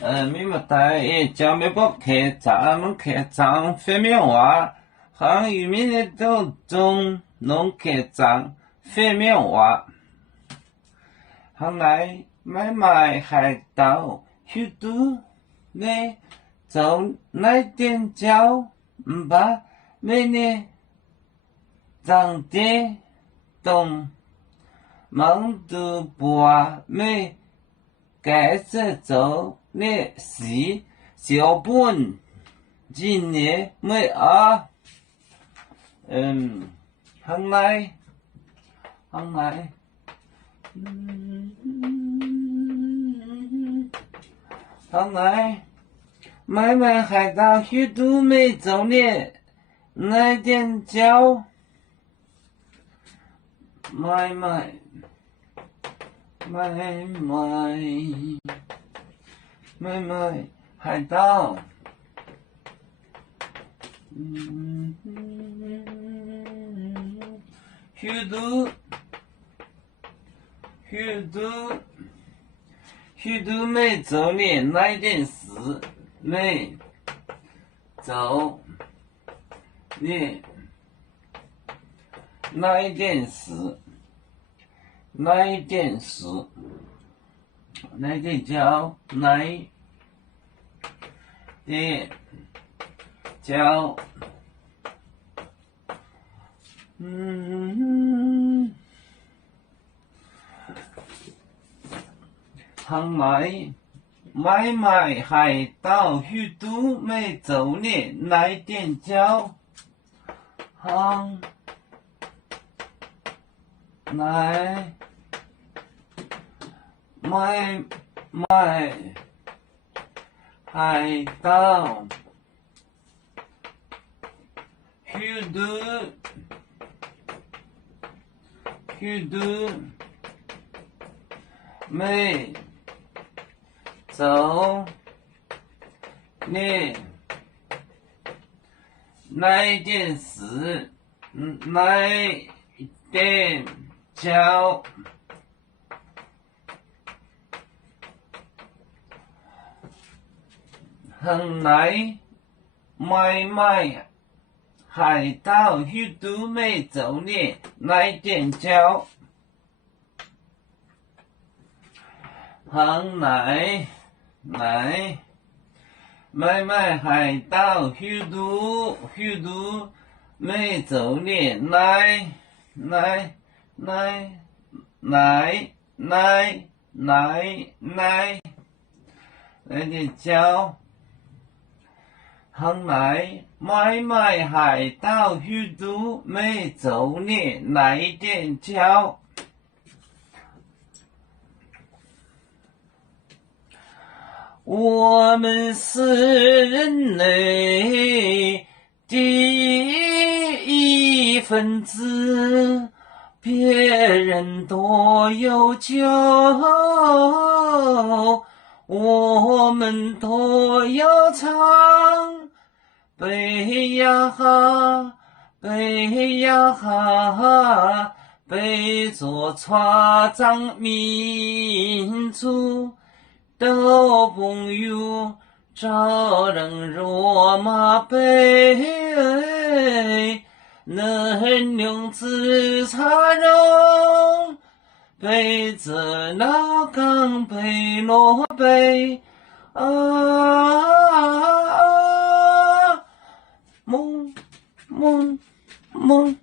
咪咪带讲美国开张废面话，汉语名的都中弄开张废面话，后来买卖海盗许多呢，就那点叫把每年长点动，忙都不啊没。该是走那时小本今年没啊，后来，后来，买卖海盗许多没走呢，那点叫买卖海盗，许多没走呢，那件事没走呢，那一件事。那件叫那件叫行买卖海盗许多没走呢，那件叫行买海盗许多没走呢，那件事，那件叫行来买卖海盗许多没走呢，那件叫行来买卖海盗许多没走呢，那件叫行来买卖海盗许多没走呢，那一件叫我们是人类第一分子，别人多有酒，我们都要唱。背呀哈，背着船长民族的朋友，找人若马背，能用自插肉，背着老钢背罗背梦。